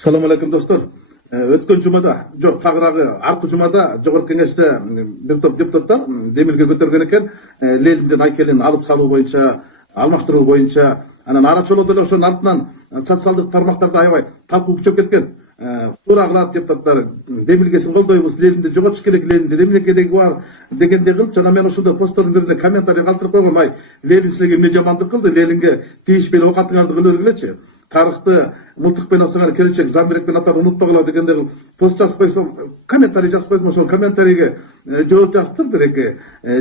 Салам алейкум достор. Өткөн жумада, жок тагыраагы аркы жумада жогорку кеңеште бир топ депутаттар демилге көтөргөн экен. Лелинден айкелин алып салуу боюнча, алмаштыруу боюнча, анан арачолоодо эле ошонун артынан социалдык тармактарда аябай талкуу күчөп кеткен. Туура кылат депутаттар, демилгесин колдойбуз, Лелинди жоготуш керек, Лелинде эмне кереги бар дегендей кылып, жана мен ошондо посттордун бирине комментарий калтырып койгом. Ай, Лелин силерге эмне жамандык кылды? Лелинге тийишпей оокатыңарды кыла бергилечи. Тарыхты мылтыкпен асыган келечек Замбирекпен атап унутпагыла дегендей пост жазып койсом, комментарий жазып койсом, ошол комментарийге жооп жазыптыр бир-эки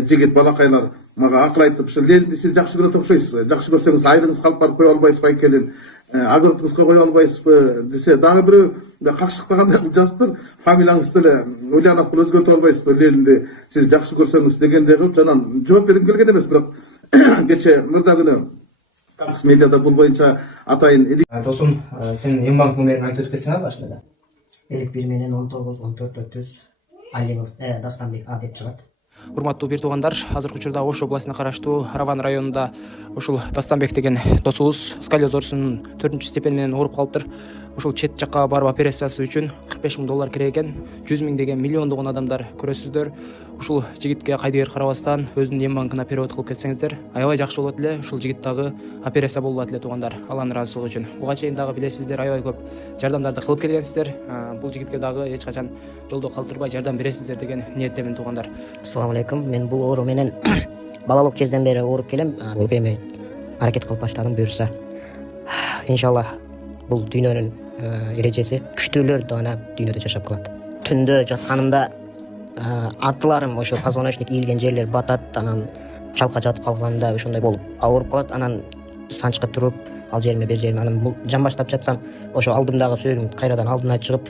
жигит балакайлар мага акыл айтып, ушу Лелинди сиз жакшы көрөт окшойсуз, жакшы көрсөңүз айрыңыз калып барып кое албайсызбы айкелин, огородуңузга кое албайсызбы десе, дагы бирөө какшыктагандай кылып жазыптыр, фамилияңызды эле Ульянов кылып өзгөртүп албайсызбы, Лелинди сиз жакшы көрсөңүз дегендей кылып, жанан жооп бергим келген эмес, бирок кече мырда күнү Тамс медиада бул боюнча атайын. Досум, сен Ембанк номерин айтып өткөнсүң башында да. 51 менен 19 14 30 Алимов Дастанбек А деп чыгат. Урматтуу бир туугандар, азыркы учурда Ош областына караштуу Раван районунда ушул Дастанбек деген досубуз сколиоз оорусунун 4-степени менен ооруп калыптыр. Ушул чет жакка барып операциясы үчүн $45,000 керек экен. 100 000 деген миллиондогон адамдар көрөсүздөр. Ушул жигитке кайдыгер карабастан өзүнүн Ембанкына перевод кылып кетсеңиздер, аябай жакшы болот эле. Ушул жигит дагы операция болот эле туугандар, Алланын ыраазычылыгы үчүн. Буга чейин дагы билесиздер, аябай көп жардамдарды кылып келгенсиздер. Бул жигитке дагы эч качан жолдо калтырбай жардам бересиздер деген ниеттемин туугандар. Ассаламу алейкум. Мен бул оору менен балалык кезден бери ооруп келем. Эми аракет кылып баштадым буюрса. Иншалла бул дүйнөнүн эрежеси, күчтүүлөр дана дүйнөдө жашап калат. Түндө жатканымда артыларым ошо позвоночник ийилген жерлер батат, анан чалка жатып калганда ошондой болуп ооруп калат. Анан санчка туруп, ал жериме бер жериме, анан жан баштап жатсам, ошо алдымдагы сөөгүм кайрадан алдына чыгып,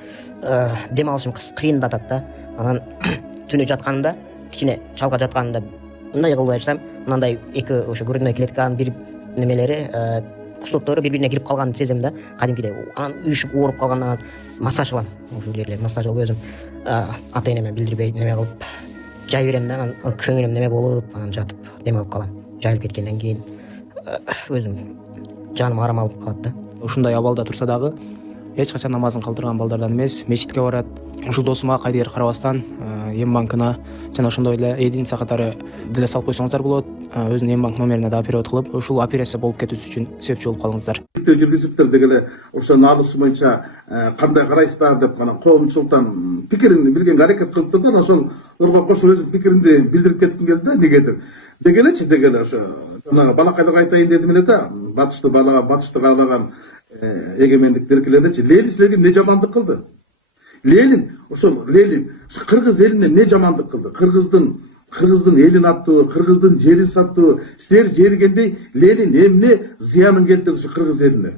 дем алышым кыйындатат да. Анан түнү жатканымда, кичине чалка жатканымда мындай кылып айтсам, мындай эки ошо грудной клетканын бир немелери кусоктору бири-бирине кирип калганын сезем да, кадимкидей. Анан үйүшүп ооруп калгандан массаж кылам. Ошол жерлерди массаж кылып өзүм ата-энеме билдирбей неме кылып жай берем да, анан көңүлүм неме болуп, анан жатып дем алып калам. Жайылып кеткенден кийин өзүм жаным арам алып калат да. Ушундай абалда турса дагы эч качан намазын калтырган балдардан эмес, мечитке барат. Ушул досума кайдыгер карабастан Ембанкына жана ошондой эле единица катары деле салып койсоңуздар болот. Өзүнүн Ембанк номерине да перевод кылып, ушул операция болуп кетүүсү үчүн себепчи болуп калыңыздар. Жүргүзүптөр дегеле ошонун алышы боюнча кандай карайсыздар деп гана коомчулуктан пикирин билгенге аракет кылыптыр да, ошол орго кошуп өзүнүн пикиримди билдирип кетким келди да, негедир. Дегелечи, дегеле ошо жана балакайларга айтайын дедим эле да, батышты каалаган эгемендик диркелердечи, Ленин силерге эмне жамандык кылды? Ленин кыргыз элине эмне жамандык кылды? Кыргыздын элин аттуу, кыргыздын жерин саттуу, силер жергендей Ленин эмне зыянын келтирди ушу кыргыз элине?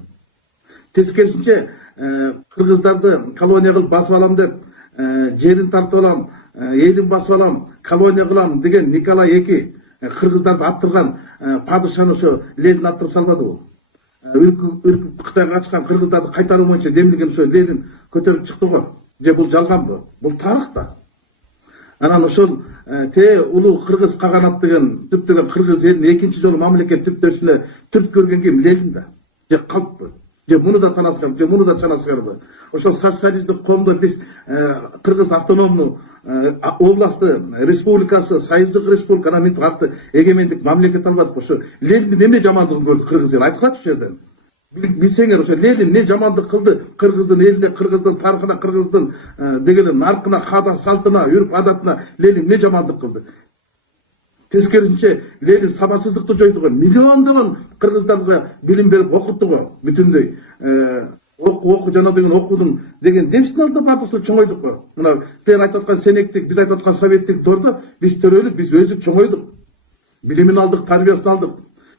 Тескерисинче кыргыздарды колония кылып басып алам деп, жерин тартып алам, элин басып алам, колония кылам деген Николай II кыргыздарды аттырган падышаны ошо Ленин аттырып салбадыбы? Үркүп Кытайга качкан кыргыздарды кайтаруу боюнча демилген ошо Ленин көтөрүп чыкты го. Же бул жалганбы? Бул тарых да. Анан ошол улуу кыргыз каганат деген түптөгөн кыргыз элин экинчи жолу мамлекет түптөшүнө түрт көргөн ким? Ленин да. Же калппы? Же муну да танасыңарбы? Же муну да чанасыңарбы? Ошол социалисттик коомдо биз кыргыз автономдуу областы республикасы, союздук республика, анан мынтип атты эгемендик мамлекет албадык. Ошо Лениндин эмне жамандыгын көрдү кыргыз эл? Айткылачы ошол жерден. Билсеңер, ошо Ленин эмне жамандык кылды кыргыздын элине, кыргыздын тарыхына, кыргыздын дегеле наркына, каада салтына, үрп адатына Ленин эмне жамандык кылды? Тескерисинче Ленин сабатсыздыкты жойду го. Миллиондогон кыргыздарга билим берип окутту го. Бүтүндөй оку жана деген окуудун деген демсин алдында бардыгы чоңойдук го. Мына силер айтып аткан сенектик, биз айтып аткан советтик дордо биз төрөлүп, биз өзүп чоңойдук. Билимин алдык, тарбиясын алдык.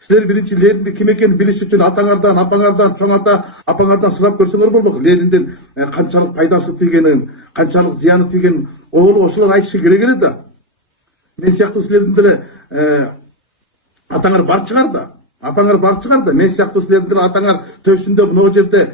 Силер биринчи Ленинди ким экенин билиш үчүн атаңардан, апаңардан, чоң ата апаңардан сурап көрсөңөр болбок. Лениндин канчалык пайдасы тийгенин, канчалык зыяны тийгенин ошолор айтышы керек эле да. Мен сыяктуу силердин деле атаңар бар чыгар да. Мен сыяктуу силердин атаңар төшүндө могу жерде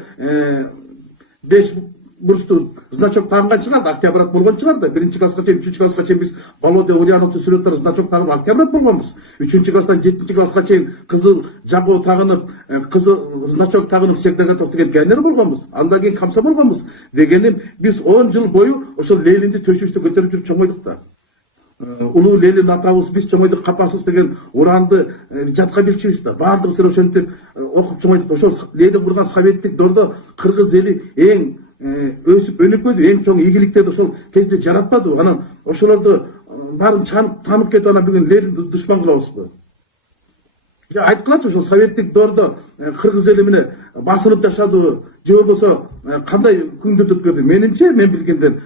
5 бурчту значок тагынган чыгар да, октябрат болгон чыгар да. 1-класска чейин, 3-класска чейин биз Володя Ульяновдун сүрөттөрү значок тагып октябрат болгонбуз. 3-класстан 7-класска чейин кызыл жабоо тагынып, кызыл значок тагынып Сектагатов деген пионер болгонбуз. Андан кийин камса болгонбуз. Дегеним биз 10 жыл бою ошол Ленинди төшүбүздө көтөрүп жүрүп чоңойдук да. Улуу Ленин атабыз биз чоңойдук, капасыз деген уранды жатка билчүбүз да. Баардык сыр ошентип окуп чоңойдук. Ошол Ленин курган советтик дордо кыргыз эли эң өсүп өнүкпөдү, эң чоң ийгиликтерди ошол кезде жаратпады. Анан ошолорду баарын таанып кетип, анан бүгүн Ленинди душман кылабызбы? Айткылачы, ошол советтик дордо кыргыз эли менен басынып жашадыбы, же болбосо кандай күндөрдү өткөрдү? Менимче, мен билгенден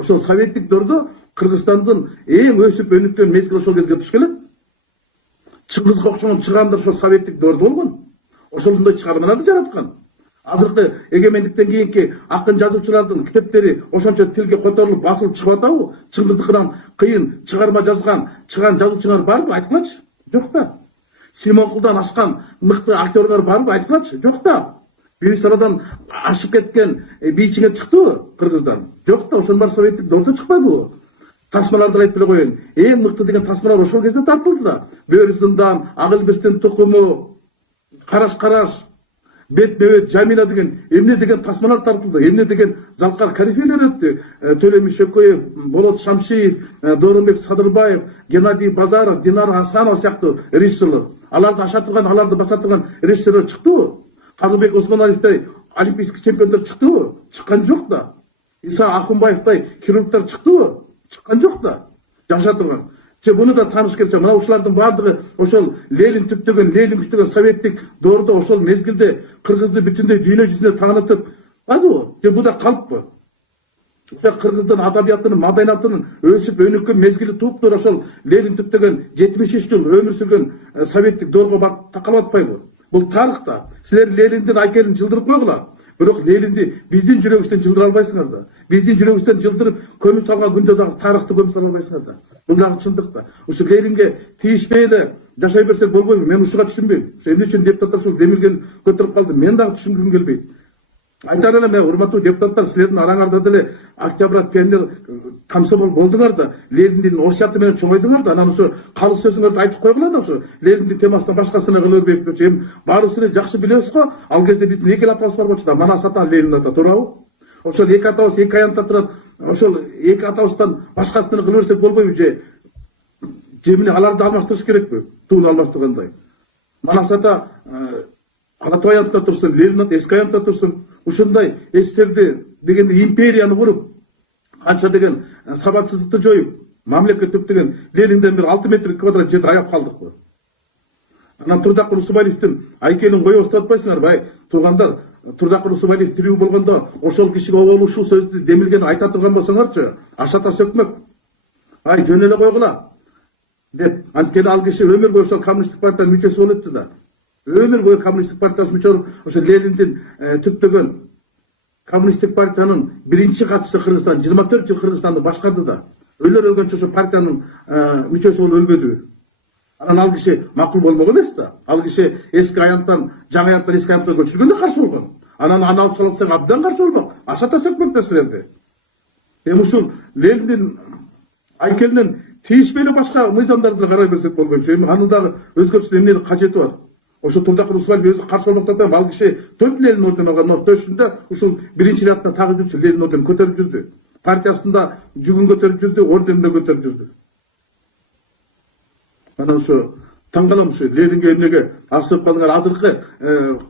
ошол советтик дордо Кыргызстандын эң өсүп өнүккөн мезгили ошол кезге туш келет. Чыңгызга окшогон чыгандар ошол советтик дордо болгон. Ошондой чыгармаларды жараткан. Азыркы эгемендиктен кийинки акын жазуучулардын китептери ошончо тилге которулуп басылып чыгып атабы? Чыңгыздыкынан кыйын чыгарма жазган жазуучулар барбы? Айткылачы. Жок да. Симонкулдан ашкан мыкты актерлор барбы? Айткылачы. Жок да. Бүйсарадан ашып кеткен бийчиңер чыктыбы кыргыздан? Жок да. Ошонун баары советтик дордо чыкпайбы? Тасмаларды айтып эле коеюн. Эң мыкты деген тасмалар ошол кезде тартылды да. Бөөр зындан, Агылбестин тукуму, Караш, Бет Жамила деген, эмне деген тасмалар тартылды. Эмне деген залкар корифейлер өттү. Төлөмүш Шөкөев, Болот Шамшиев, Доорунбек Садырбаев, Геннадий Базаров, Динара Хасанов сыяктуу режиссерлор. Аларды аша турган, аларды баса турган режиссерлор чыктыбы? Кадырбек Осмоналиевдей олимпийский чемпиондор чыктыбы? Чыккан жок да. Иса Акунбаевдей хирургдар чыктыбы? Чыккан жок да. Жаша турган. Буну да тааныш керек. Мына ушулардын баардыгы ошол Ленин түптөгөн, Ленин күчтөгөн советтик доордо ошол мезгилде кыргызды бүтүндөй дүйнө жүзүнө таанытып атпайбы? Же бу да калппы? Кыргыздын адабиятынын, маданиятынын өсүп өнүккөн мезгили туруптур ошол Ленин түптөгөн 73 жыл өмүр сүргөн советтик доорго барып такалып атпайбы? Бул тарых да. Силер Лениндин айкелин жылдырып койгула. Бирок Ленинди биздин жүрөгүбүздөн жылдыра албайсыңар да. Биздин жүрөгүбүздөн жылдырып көмүп салган күндө дагы тарыхты көмүп сала албайсыңар да. Бул дагы чындык да. Ушу Ленинге тийишпей эле жашай берсек болбойбу? Мен ушуга түшүнбөйм. Эмне үчүн депутаттар ушул демилген көтөрүп калды? Мен дагы түшүнгүм келбейт. Айтар элем, урматтуу депутаттар, силердин араңарда деле Октябрат пионер комсомол болдуңар да, Лениндин орусияты менен чоңойдуңар да, анан ушу калыс сөзүңөрдү айтып койгула да, ушу Лениндин темасынан башкасына кыла бербейт. Эми баарыбыз жакшы билебиз го, ал кезде биздин эки атабыз бар болчу да, Манас ата, Ленин ата, туурабы? Ошол эки атабыз эки аянтта турат. Ошол эки атабыздан башкасын кыла берсек болбойбу же? Эмне аларды алмаштырыш керекпи? Туун алмаштыргандай. Манас ата ата аянтта турсун, Ленин ата эски аянтта турсун. Ушундай эстерди дегенде империяны куруп, канча деген сабатсыздыкты жоюп, мамлекет түптөгөн Ленинден бир 6 метр квадрат жерде аяп калдыкпы? Анан Турдакыр Усубалиевдин айкелин коюп отурбайсыңарбы? Туугандар, Турдакыр Усубалиев тирүү болгондо ошол кишиге обол ушул сөздү демилген айта турган болсоңорчу, ашата сөкмөк. Жөн эле койгула деп, анткени ал киши өмүр бою ошол коммунисттик партиянын мүчөсү болуп өттү да. Өмүр бою коммунисттик партиясынын мүчөсү, ошо Лениндин түптөгөн коммунисттик партиянын биринчи катчысы Кыргызстан, 24 жыл Кыргызстанды башкарды да. Өлөр өлгөнчө ошо партиянын мүчөсү болуп өлбөдү. Анан ал киши макул болмогон эмес да. Ал киши эски аянттан жаңы аянттан эски аянтка көчүргөндө каршы болгон. Анан алып салсаң абдан каршы болмок. Ашата сөкмөк да силерди. Эми ушул Лениндин айкелинен тийишпей эле башка мыйзамдарды карай берсек болгончу. Эми анын дагы өзгөртүүнүн эмне кажети бар? Ошо Турдакыр Усубалиев өзү каршы болмоктон ал киши 4 Ленин орден алган, төшүндө ушул биринчи рядта тагы жүрчү Ленин орден көтөрүп жүрдү. Партиясында жүгүн көтөрүп жүрдү, орденде көтөрүп жүрдү. Анан ошо таң калам, ушу Ленинге эмнеге асып калдыңар? Азыркы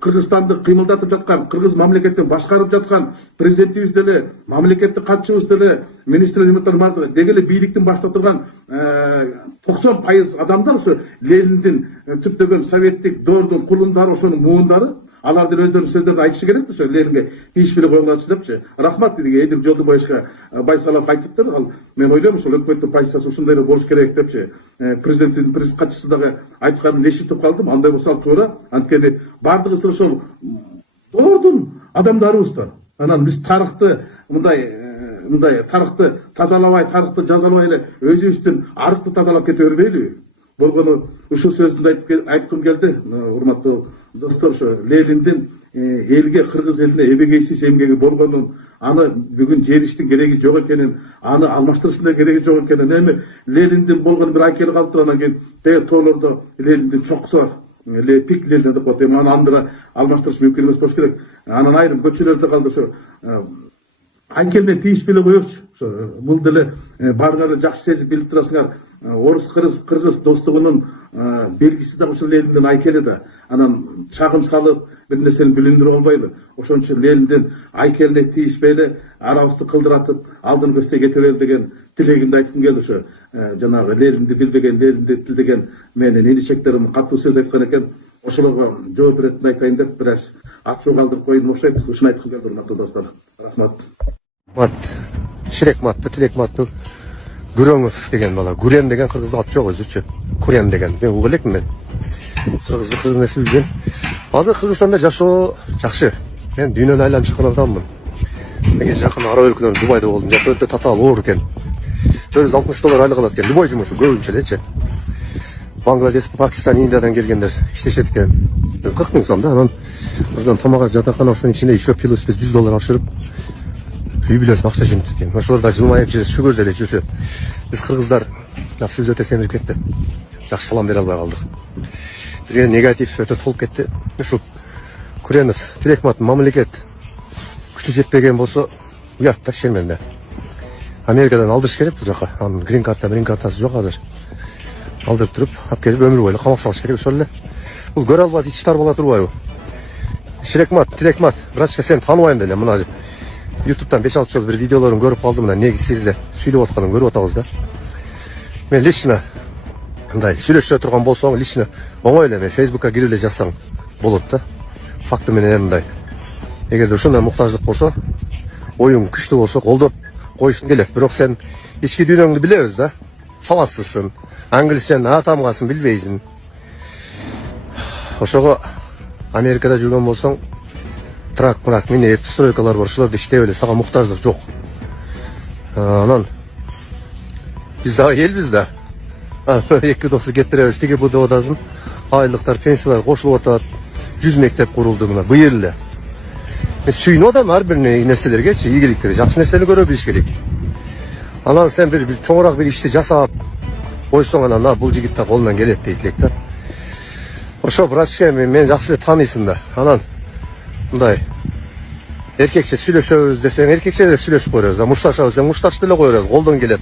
Кыргызстанды кыймылдатып жаткан, кыргыз мамлекеттин башкарып жаткан президентибиз деле, мамлекеттик катчыбыз деле, министрлер бардыгы деги эле бийликтин башында турган 90% адамдар ошо Лениндин түптөгөн советтик доордун кулундары, ошонун муундары. Алар деле өздөрүнүн сөздөрүн айтышы керек да, ошо Ленинге тийишпей койгулачы депчи. Рахмат деди Эдил Жолдубаевичке Байсалов айтыптыр. Ал мен ойлойм ошол өкмөттүн позициясы ушундай эле болуш керек депчи. Президенттин президент катчысы дагы айтканын эшитип калдым. Андай болсо ал туура. Анткени бардыгыбыз ошол доордун адамдарыбыздар. Анан биз тарыхты мындай тарыхты тазалабай, тарыхты жазалабай эле өзүбүздүн арыкты тазалап кете бербейлиби? Болгону ушул сөздү айткым келди. Урматтуу достор, ошо Лениндин элге, кыргыз элине эбегейсиз эмгеги болгонун, аны бүгүн жериштин кереги жок экенин, аны алмаштырыштын да кереги жок экенин, эми Лениндин болгон бир айкели калыптыр, анан кийин тээ тоолордо Лениндин чокусу бар. Пик Ленин деп коет. Эми аны андыра алмаштырыш мүмкүн эмес болуш керек. Анан айрым көчөлөрдө калды ошо айкелден тийишпей эле коелучу. Ошо бул деле баарыңар жакшы сезип билип турасыңар. Орус кыргыз достугунун белгиси да ушул Лениндин айкели да. Анан чагым салып бир нерсени бүлүндүрүп албайлы. Ошон үчүн Лениндин айкелине тийишпей эле арабызды кылдыратып алдын көздөй кете бер деген тилегимди айткым келди. Ошо жанагы Ленинди билбеген, Ленинди тилдеген менин иничектерим катуу сөз айткан экен. Ошолорго жооп беретин айтайын деп бир аз ачуу калтырып койдум окшойт. Ушуну айткым келди, урматтуу достор. Рахмат. Ширекматпы, Тилекматпы, Гүрөңов деген бала. Гүрен деген кыргызда ат жок өзүчө. Курен деген. Мен угуп элекмин мен. Кыргыз несил билбейм. Азыр Кыргызстанда жашоо жакшы. Мен дүйнөнү айланып чыккан адаммын. Мен жакын араб өлкөлөрүндө Дубайда болдум. Жашоо өтө татаал оор экен. $460 айлык алат экен. Любой жумушу көбүнчө элечи. Бангладеш, Пакистан, Индиядан келгендер иштешет экен. 40 миң сом да. Анан ошондон тамак, жатакана, ошонун ичинде еще плюс $100 ашырып үй бүлөсүнө акча жөнөтөт экен. Ошолор да жылмайып жүрөт, шүгүр деле жүрөт. Биз кыргыздар нafsыбыз өтө семирип кетти. Жакшы салам бере албай калдык. Бизге негатив өтө толуп кетти. Ушу Күренов, Тилекмат мамлекет күчү жетпеген болсо, уят да шерменде. Америкадан алдырыш керек бул жака. Анын грин картасы жок азыр. Алдырып туруп, алып келип өмүр бою камак салыш керек ошол эле. Бул көрө албас ич тар бала турбайбы? Ширекмат, Тилекмат, братчка, сени тааныбайм деле. Мына YouTube'дан 5-6 жол бир видеолорун көрүп калдым. Мына негизсизде сүйлөп атканын көрүп атабыз да. Мен лично мындай сүйлөшө турган болсоң, лично оңой эле мен Facebook'ка кирип эле жазсаң болот да. Факты менен мындай. Эгерде ушундай муктаждык болсо, оюң күчтүү болсо, колдоп коюшуң келет. Бирок сен ички дүйнөңдү билебиз да. Сабатсызсың. Англисчени атамгасын билбейсиң. Ошого Америкада жүргөн болсоң, трак, мини стройкалар бар, ошолорду иштеп эле, сага муктаждык жок. Анан биз да элбиз да. Эки досу кетиребиз, тиги бу деп атасың. Айлыктар, пенсиялар кошулуп атат. 100 мектеп курулду мына быйыл эле. Сүйүнүп атам ар бир нерселергечи, ийгиликтерге, жакшы нерсени көрө билиш керек. Анан сен бир чоңураак бир ишти жасап койсоң, анан бул жигит да колунан келет дейт элек да. Ошо братчка, мен жакшы эле тааныйсың да. Анан мындай эркекче сүйлөшөбүз десең, эркекче эле сүйлөшүп коебуз да. Мушташабыз десең, мушташып деле коебуз. Колдон келет.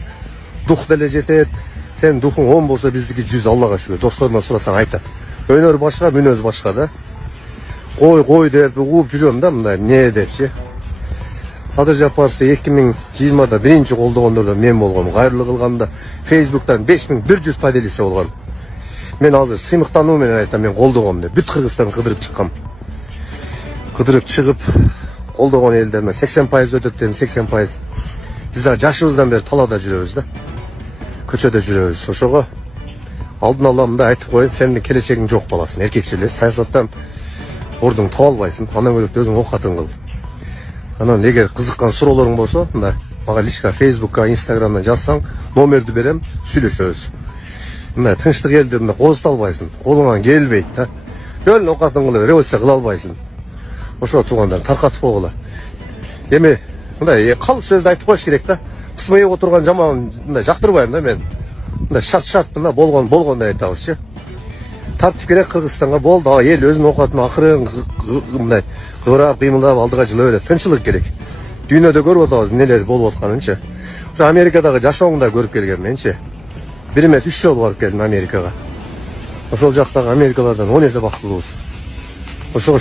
Дух деле жетет. Сен духуң 10 болсо, биздики 100, Аллага шүгүр. Досторумдан сурасаң айтат. Өнөр башка, мүнөз башка да. Кой деп угуп жүрөм да, мындай эмне депчи. Садыр Жапаровду 2020-да биринчи колдогондордон мен болгом. Кайрылуу кылганда Facebook'тан 5100 поделисе болгон. Мен азыр сыймыктануу менен айтам, мен колдогом деп. Бүт Кыргызстан кыдырып чыккам. Кыдырып чыгып, колдогон элдерме 80% өтөт дедим, 80%. Биз да жашыбыздан бери талаада жүрөбүз да. Көчөдө жүрөбүз. Ошого алдын ала мындай айтып коеюн, сендин келечегиң жок баласың. Эркекчелер саясаттан ордуң таба албайсың. Андан көрөк өзүң окатын кыл. Анан эгер кызыккан суроолоруң болсо, мына мага личка Facebook'ка, Instagram'дан жазсаң, номерди берем, сүйлөшөбүз. Мына тынчтык элди мына козута албайсың. Колуңан келбейт да. Жөн окатын кылып, революция кыла албайсың. Ошо туугандар таркатып койгула. Эми мындай кал сөздү айтып коюш керек да. Кысмайып отурган жаман мындай жактырбайм да мен. Мындай шарт мына болгондой айтабызчы. Тартип керек Кыргызстанга болду. Эл өзүнүн окатын акырын мындай кыбырап, кыймылдап алдыга жыла берет. Тынчылык керек. Дүйнөдө көрүп атабыз нелер болуп атканынчы. Ошо Америкадагы жашооңду да көрүп келгем менчи. Бир эмес 3 жолу барып келдим Америкага. Ошол жактагы Америкалардан 10 эсе бактылуубуз. Ошого